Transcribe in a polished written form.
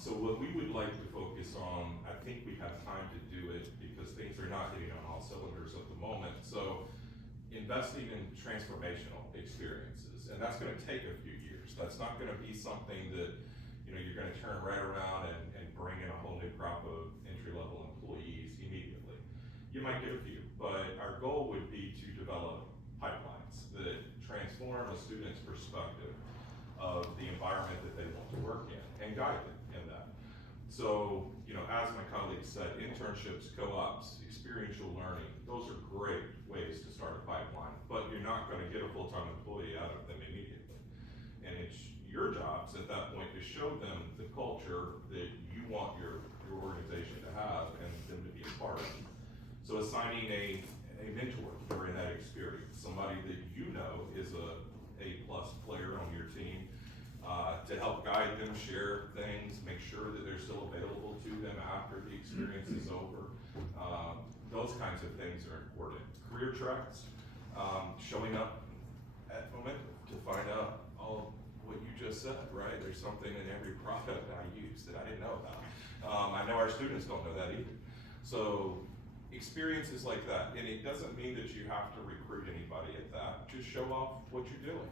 So what we would like to focus on, I think we have time to do it because things are not hitting on all cylinders at the moment. So investing in transformational experiences, and that's gonna take a few years. That's not gonna be something that, you know, you're gonna turn right around and bring in a whole new crop of entry-level employees immediately. You might get a few, but our goal would be to develop pipelines that transform a student's perspective of the environment that they want to work in and guide them in that. So, you know, as my colleague said, internships, co-ops, experiential learning, those are great ways to start a pipeline, but you're not gonna get a full-time employee out of them immediately. And it's your jobs at that point to show them the culture that you want your organization to have and them to be a part of. So assigning a mentor during that experience, somebody that you know is a A-plus player on your team, to help guide them, share things, make sure that they're still available to them after the experience is over. Those kinds of things are important. Career tracks, showing up at Momentum to find out all what you just said, right? There's something in every product I use that I didn't know about. I know our students don't know that either. So experiences like that, and it doesn't mean that you have to recruit anybody at that. Just show off what you're doing.